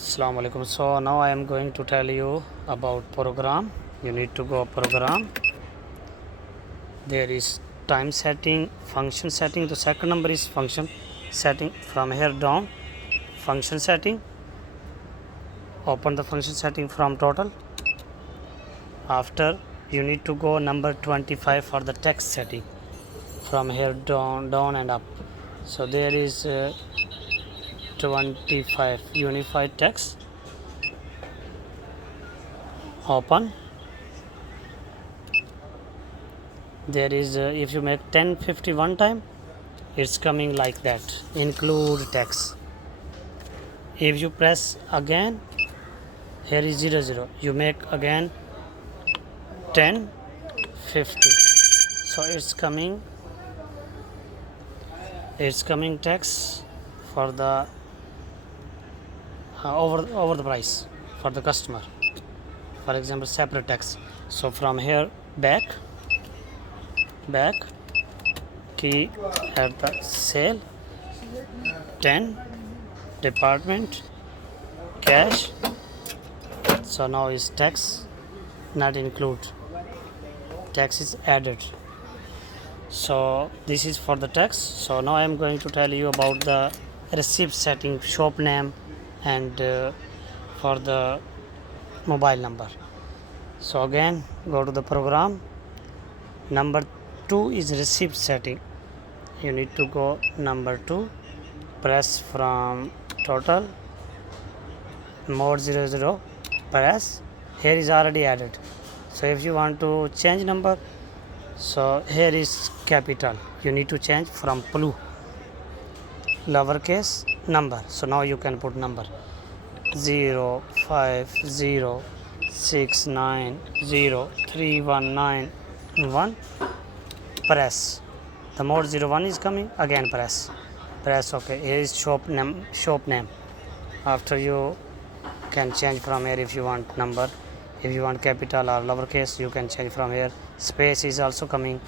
Assalamu alaikum. So now I am going to tell you about program. You need to go program. There is time setting, function setting. The second number is function setting. From here down, function setting. Open the function setting from total. After you need to go number 25 for the text setting. From here down and up. So there is 25 unified text. Open. There is if you make 1051 time, it's coming like that. Include text. If you press again, here is 00. You make again 1050. So it's coming text for the over the price for the customer. For example, separate text. So from here back key at the sale 10 department cash. So now is tax not include, tax is added. So this is for the tax. So now I am going to tell you about the receipt setting, shop name, and for the mobile number. So again go to the program. Number 2 is receipt setting. You need to go number 2, press from total, mode 00, press. Here is already added. So if you want to change number, so here is capital, you need to change from blue lowercase number. So now you can put number 0506903191. Press. The mode 01 is coming, again press OK. Here is shop name. After you can change from here if you want number, if you want capital or lowercase, you can change from here. Space is also coming,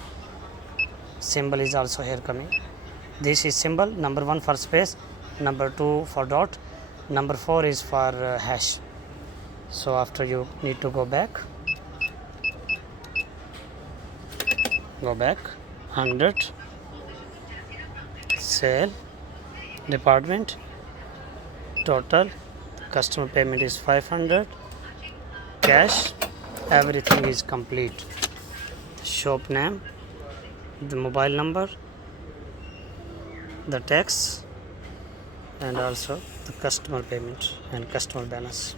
symbol is also here coming. This is symbol, number 1 for space, number 2 for dot, number 4 is for hash. So after you need to go back 100 sale department total, customer payment is 500, cash, everything is complete. Shop name, the mobile number, the tax, and also the customer payment and customer balance.